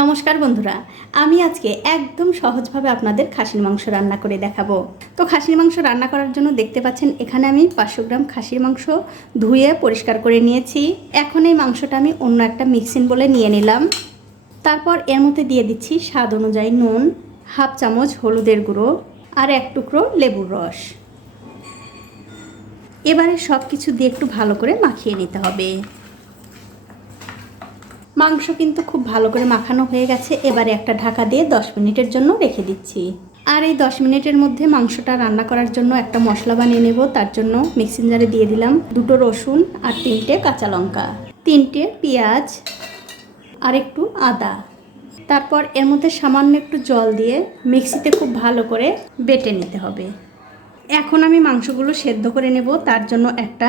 নমস্কার বন্ধুরা, আমি আজকে একদম সহজভাবে আপনাদের খাসির মাংস রান্না করে দেখাবো। তো খাসির মাংস রান্না করার জন্য দেখতে পাচ্ছেন, এখানে আমি পাঁচশো গ্রাম খাসির মাংস ধুয়ে পরিষ্কার করে নিয়েছি। এখন এই মাংসটা আমি অন্য একটা মিক্সিন বলে নিয়ে নিলাম। তারপর এর মধ্যে দিয়ে দিচ্ছি স্বাদ অনুযায়ী নুন, হাফ চামচ হলুদের গুঁড়ো আর এক টুকরো লেবুর রস। এবারে সব কিছু দিয়ে একটু ভালো করে মাখিয়ে নিতে হবে। মাংস কিন্তু খুব ভালো করে মাখানো হয়ে গেছে। এবারে একটা ঢাকা দিয়ে দশ মিনিটের জন্য রেখে দিচ্ছি। আর এই দশ মিনিটের মধ্যে মাংসটা রান্না করার জন্য একটা মশলা বানিয়ে নেব। তার জন্য মিক্সিং জারে দিয়ে দিলাম দুটো রসুন আর তিনটে কাঁচা লঙ্কা, তিনটে পেঁয়াজ আর একটু আদা। তারপর এর মধ্যে সামান্য একটু জল দিয়ে মিক্সিতে খুব ভালো করে বেটে নিতে হবে। এখন আমি মাংসগুলো সেদ্ধ করে নেব। তার জন্য একটা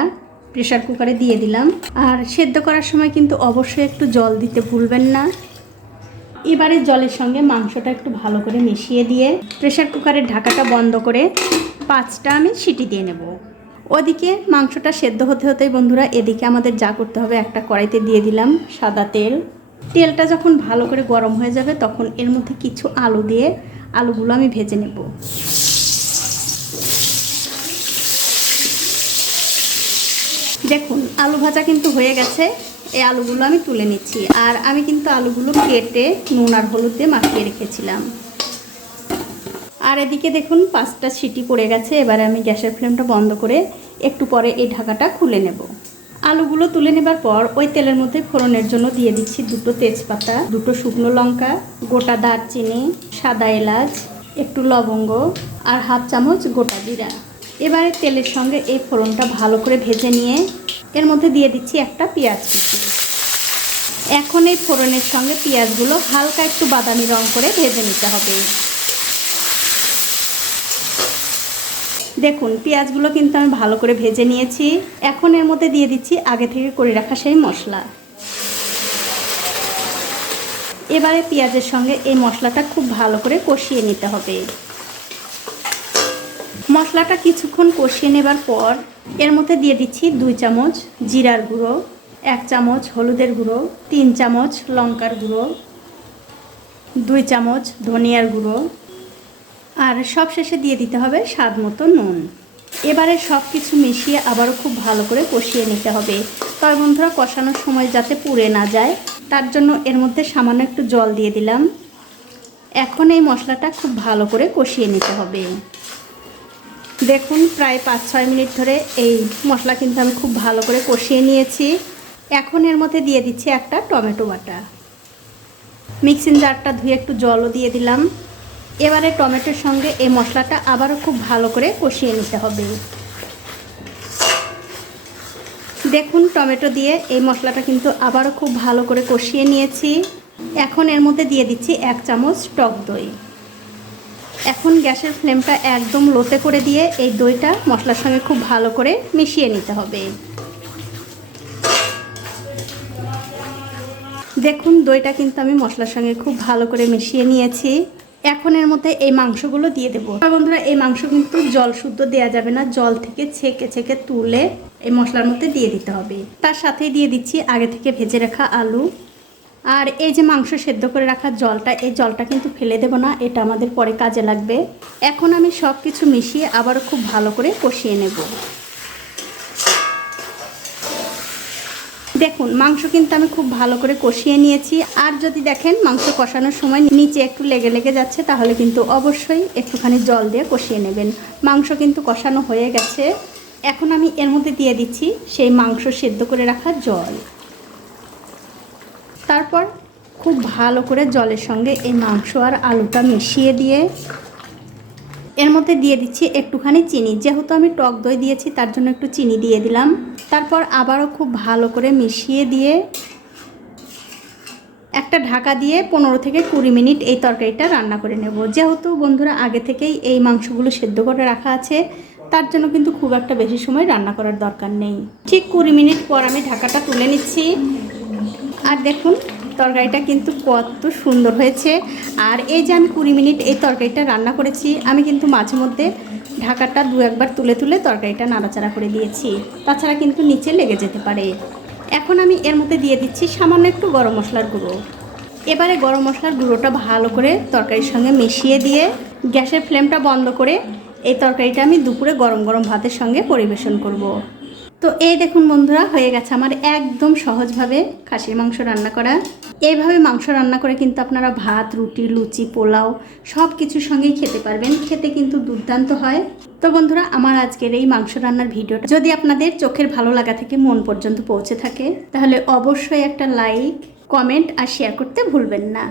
প্রেশার কুকারে দিয়ে দিলাম। আর সেদ্ধ করার সময় কিন্তু অবশ্যই একটু জল দিতে ভুলবেন না। এবারে জলের সঙ্গে মাংসটা একটু ভালো করে মিশিয়ে দিয়ে প্রেশার কুকারের ঢাকাটা বন্ধ করে পাঁচটা আমি সিটি দিয়ে নেব। ওদিকে মাংসটা সেদ্ধ হতে হতেই বন্ধুরা এদিকে আমাদের যা করতে হবে একটা কড়াইতে দিয়ে দিলাম সাদা তেল। তেলটা যখন ভালো করে গরম হয়ে যাবে তখন এর মধ্যে কিছু আলু দিয়ে আলুগুলো আমি ভেজে নেব। দেখুন, আলু ভাজা কিন্তু হয়ে গেছে। এই আলুগুলো আমি তুলে নিচ্ছি। আর আমি কিন্তু আলুগুলো কেটে নুন আর হলুদ দিয়ে মাখিয়ে রেখেছিলাম। আর এদিকে দেখুন, পাঁচটা সিটি পড়ে গেছে। এবারে আমি গ্যাসের ফ্লেমটা বন্ধ করে একটু পরে এই ঢাকাটা খুলে নেব। আলুগুলো তুলে নেবার পর ওই তেলের মধ্যে ফোড়নের জন্য দিয়ে দিচ্ছি দুটো তেজপাতা, দুটো শুকনো লঙ্কা, গোটা দারচিনি, সাদা এলাচ, একটু লবঙ্গ আর হাফ চামচ গোটা জিরা। এবারে তেলের সঙ্গে এই ফোড়নটা ভালো করে ভেজে নিয়ে এর মধ্যে দিয়ে দিচ্ছি একটা পেঁয়াজ কুচি। এখন এই ফোড়নের সঙ্গে পেঁয়াজগুলো হালকা একটু বাদামি রং করে ভেজে নিতে হবে। দেখুন, পেঁয়াজগুলো কিন্তু আমি ভালো করে ভেজে নিয়েছি। এখন এর মধ্যে দিয়ে দিচ্ছি আগে থেকে করে রাখা সেই মশলা। এবারে পেঁয়াজের সঙ্গে এই মশলাটা খুব ভালো করে কষিয়ে নিতে হবে। মশলাটা কিছুক্ষণ কষিয়ে নেবার পর এর মধ্যে দিয়ে দিচ্ছি দুই চামচ জিরার গুঁড়ো, এক চামচ হলুদের গুঁড়ো, তিন চামচ লঙ্কার গুঁড়ো, দুই চামচ ধনিয়ার গুঁড়ো আর সব শেষে দিয়ে দিতে হবে স্বাদ মতো নুন। এবারে সব কিছু মিশিয়ে আবারও খুব ভালো করে কষিয়ে নিতে হবে। তবে বন্ধুরা, কষানোর সময় যাতে পুড়ে না যায়, তার জন্য এর মধ্যে সামান্য একটু জল দিয়ে দিলাম। এখন এই মশলাটা খুব ভালো করে কষিয়ে নিতে হবে। দেখুন, প্রায় পাঁচ, ছয় মিনিট ধরে এই মশলা কিন্তু আমি খুব ভালো করে কষিয়ে নিয়েছি। এখন এর মধ্যে দিয়ে দিচ্ছি একটা টমেটো বাটা। মিক্সিং জারটা ধুয়ে একটু জলও দিয়ে দিলাম। এবারে টমেটোর সঙ্গে এই মশলাটা আবারও খুব ভালো করে কষিয়ে নিতে হবে। দেখুন, টমেটো দিয়ে এই মশলাটা কিন্তু আবারও খুব ভালো করে কষিয়ে নিয়েছি। এখন এর মধ্যে দিয়ে দিচ্ছি এক চামচ টক দই। এখন গ্যাসের ফ্লেমটা একদম লোতে করে দিয়ে এই দইটা মশলার সঙ্গে খুব ভালো করে মিশিয়ে নিতে হবে। দেখুন, দইটা কিন্তু আমি মশলার সঙ্গে খুব ভালো করে মিশিয়ে নিয়েছি। এখন এর মধ্যে এই মাংসগুলো দিয়ে দেবো। বন্ধুরা, এই মাংস কিন্তু জল শুদ্ধ দেওয়া যাবে না, জল থেকে ছেঁকে ছেঁকে তুলে এই মশলার মধ্যে দিয়ে দিতে হবে। তার সাথেই দিয়ে দিচ্ছি আগে থেকে ভেজে রাখা আলু। আর এই যে মাংস সেদ্ধ করে রাখা জলটা, এই জলটা কিন্তু ফেলে দেবো না, এটা আমাদের পরে কাজে লাগবে। এখন আমি সব কিছু মিশিয়ে আবারও খুব ভালো করে কষিয়ে নেব। দেখুন, মাংস কিন্তু আমি খুব ভালো করে কষিয়ে নিয়েছি। আর যদি দেখেন, মাংস কষানোর সময় নিচে একটু লেগে লেগে যাচ্ছে, তাহলে কিন্তু অবশ্যই একটুখানি জল দিয়ে কষিয়ে নেবেন। মাংস কিন্তু কষানো হয়ে গেছে। এখন আমি এর মধ্যে দিয়ে দিচ্ছি সেই মাংস সেদ্ধ করে রাখা জল। খুব ভালো করে জলের সঙ্গে এই মাংস আর আলুটা মিশিয়ে দিয়ে এর মধ্যে দিয়ে দিচ্ছি একটুখানি চিনি। যেহেতু আমি টক দই দিয়েছি, তার জন্য একটু চিনি দিয়ে দিলাম। তারপর আবারও খুব ভালো করে মিশিয়ে দিয়ে একটা ঢাকা দিয়ে পনেরো থেকে কুড়ি মিনিট এই তরকারিটা রান্না করে নেব। যেহেতু বন্ধুরা আগে থেকেই এই মাংসগুলো সেদ্ধ করে রাখা আছে, তার জন্য কিন্তু খুব একটা বেশি সময় রান্না করার দরকার নেই। ঠিক কুড়ি মিনিট পর আমি ঢাকাটা তুলে নিচ্ছি। আর দেখুন তরকারিটা কিন্তু কত সুন্দর হয়েছে। আর এই যে আমি কুড়ি মিনিট এই তরকারিটা রান্না করেছি, আমি কিন্তু মাঝে মধ্যে ঢাকাটা দু একবার তুলে তুলে তরকারিটা নাড়াচাড়া করে দিয়েছি। তাছাড়া কিন্তু নিচে লেগে যেতে পারে। এখন আমি এর মধ্যে দিয়ে দিচ্ছি সামান্য একটু গরম মশলার গুঁড়ো। এবারে গরম মশলার গুঁড়োটা ভালো করে তরকারির সঙ্গে মিশিয়ে দিয়ে গ্যাসের ফ্লেমটা বন্ধ করে এই তরকারিটা আমি দুপুরে গরম গরম ভাতের সঙ্গে পরিবেশন করব। তো এই দেখুন বন্ধুরা, হয়ে গেছে আমার একদম সহজভাবে খাসির মাংস রান্না করা। এইভাবে মাংস রান্না করে কিন্তু আপনারা ভাত, রুটি, লুচি, পোলাও সব কিছুর সঙ্গেই খেতে পারবেন। খেতে কিন্তু দুর্দান্ত হয়। তো বন্ধুরা, আমার আজকের এই মাংস রান্নার ভিডিওটা যদি আপনাদের চোখের ভালো লাগা থেকে মন পর্যন্ত পৌঁছে থাকে, তাহলে অবশ্যই একটা লাইক, কমেন্ট আর শেয়ার করতে ভুলবেন না।